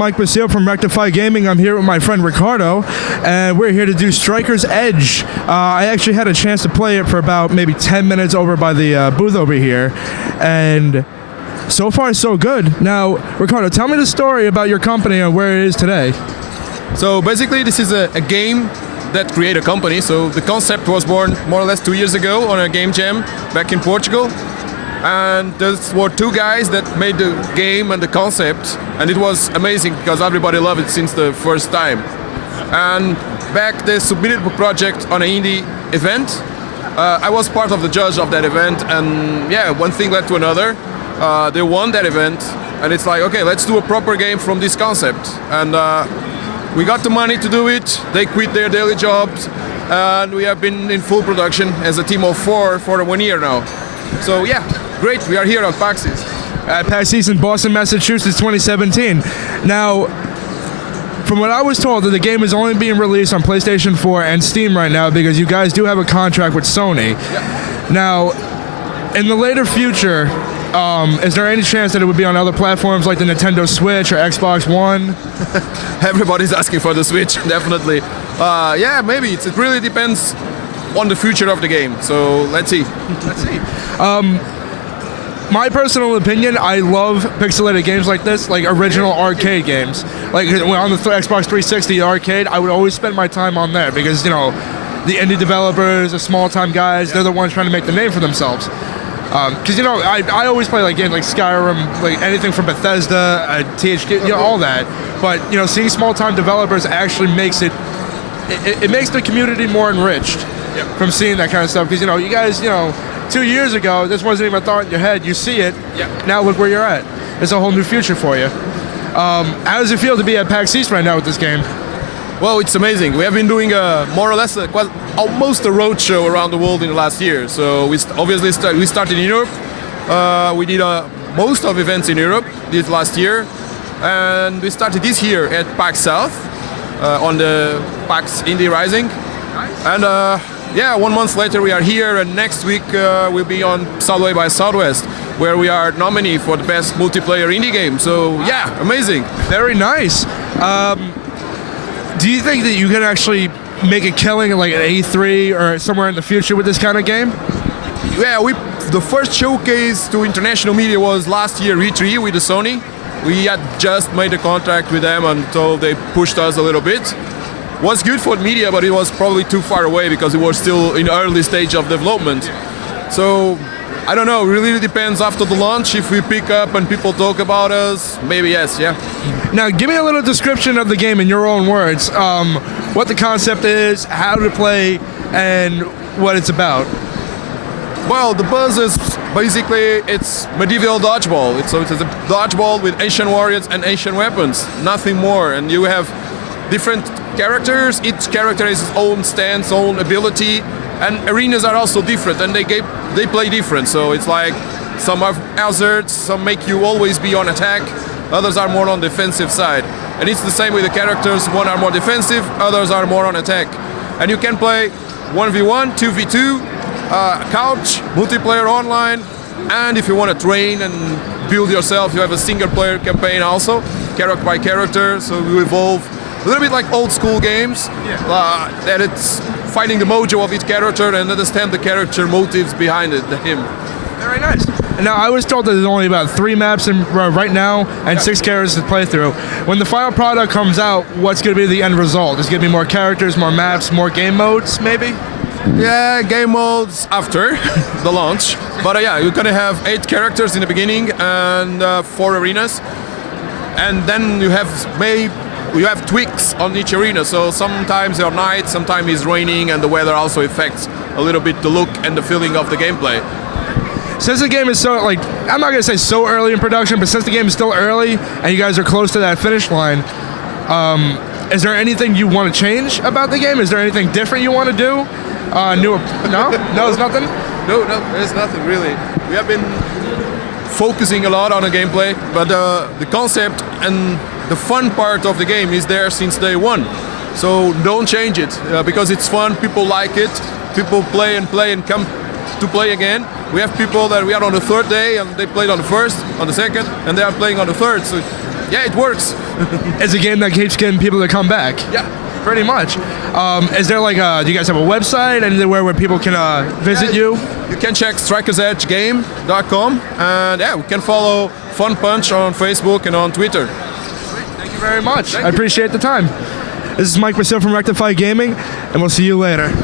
Mike Basile from RectifyGaming. I'm here with my friend Ricardo, and we're here to do Striker's Edge. I actually had a chance to play it for about maybe 10 minutes over by the booth over here, and so far so good. Now, Ricardo, tell me the story about your company and where it is today. So basically, this is a game that created a company. So the concept was born more or less 2 years ago on a game jam back in Portugal. And there were two guys that made the game and the concept, and it was amazing because everybody loved it since the first time. And back they submitted a project on an indie event. I was part of the judge of that event, and yeah, one thing led to another. They won that event, and it's like, okay, let's do a proper game from this concept. And we got the money to do it. They quit their daily jobs, and we have been in full production as a team of 4 for 1 year now. So yeah, great. We are here at PAX. At PAX East in Boston, Massachusetts, 2017. Now, from what I was told, that the game is only being released on PlayStation 4 and Steam right now because you guys do have a contract with Sony. Yeah. Now, in the later future, is there any chance that it would be on other platforms like the Nintendo Switch or Xbox One? Everybody's asking for the Switch, definitely. Yeah, maybe. It really depends on the future of the game. So let's see. Let's see. My personal opinion, I love pixelated games like this, like original arcade games. Like on the Xbox 360 arcade, I would always spend my time on there because, you know, the indie developers, the small-time guys, they're the ones trying to make the name for themselves. Because, you know, I always play like games like Skyrim, like anything from Bethesda, THQ, you know, all that. But, you know, seeing small-time developers actually makes it makes the community more enriched from seeing that kind of stuff. Because, you know, you guys, you know, 2 years ago, this wasn't even a thought in your head. You see it. Now look where you're at. It's a whole new future for you. How does it feel to be at PAX East right now with this game? Well, it's amazing. We have been doing more or less almost a road show around the world in the last year. So we started in Europe. We did most of events in Europe this last year, and we started this year at PAX South on the PAX Indie Rising. And yeah, 1 month later we are here, and next week we'll be on Southway by Southwest, where we are nominee for the best multiplayer indie game. So yeah, amazing. Very nice. Do you think that you can actually make a killing like at E3 or somewhere in the future with this kind of game? Yeah, the first showcase to international media was last year E3 with the Sony. We had just made a contract with them until they pushed us a little bit. Was good for media, but it was probably too far away because it was still in early stage of development. So I don't know, really depends after the launch. If we pick up and people talk about us, maybe yes, yeah. Now give me a little description of the game in your own words. What the concept is, how to play, and what it's about. Well, the buzz is basically, it's medieval dodgeball. It's a dodgeball with ancient warriors and ancient weapons, nothing more. And you have different characters. Each character has its own stance, own ability, and arenas are also different, and they play different. So it's like some have hazards, some make you always be on attack, others are more on defensive side. And it's the same with the characters. One are more defensive, others are more on attack. And you can play 1v1, 2v2, couch, multiplayer online, and if you want to train and build yourself, you have a single player campaign also, character by character, so you evolve. A little bit like old school games, that it's finding the mojo of each character and understand the character motives behind him. Very nice. And now I was told that there's only about 3 maps right now and 6 characters to play through. When the final product comes out, what's going to be the end result? Is it going to be more characters, more maps, more game modes, maybe? Yeah, game modes after the launch. But yeah, you're going to have 8 characters in the beginning and 4 arenas. And then you have tweaks on each arena, so sometimes they're night, sometimes it's raining, and the weather also affects a little bit the look and the feeling of the gameplay. Since the game is so, like, I'm not going to say so early in production, but since the game is still early and you guys are close to that finish line, is there anything you want to change about the game? Is there anything different you want to do? No, there's nothing? No, there's nothing really. We have been focusing a lot on the gameplay, but the concept and the fun part of the game is there since day one. So don't change it because it's fun, people like it, people play and come to play again. We have people that we are on the 3rd day and they played on the 1st, on the 2nd, and they are playing on the 3rd. So Yeah, it works. It's a game that keeps getting people to come back. Yeah. Pretty much. Is there like do you guys have a website, anywhere where people can visit you? You can check strikersedgegame.com, and yeah, we can follow Fun Punch on Facebook and on Twitter. Thank you very much. I appreciate the time. This is Mike Marcel from Rectify Gaming, and we'll see you later.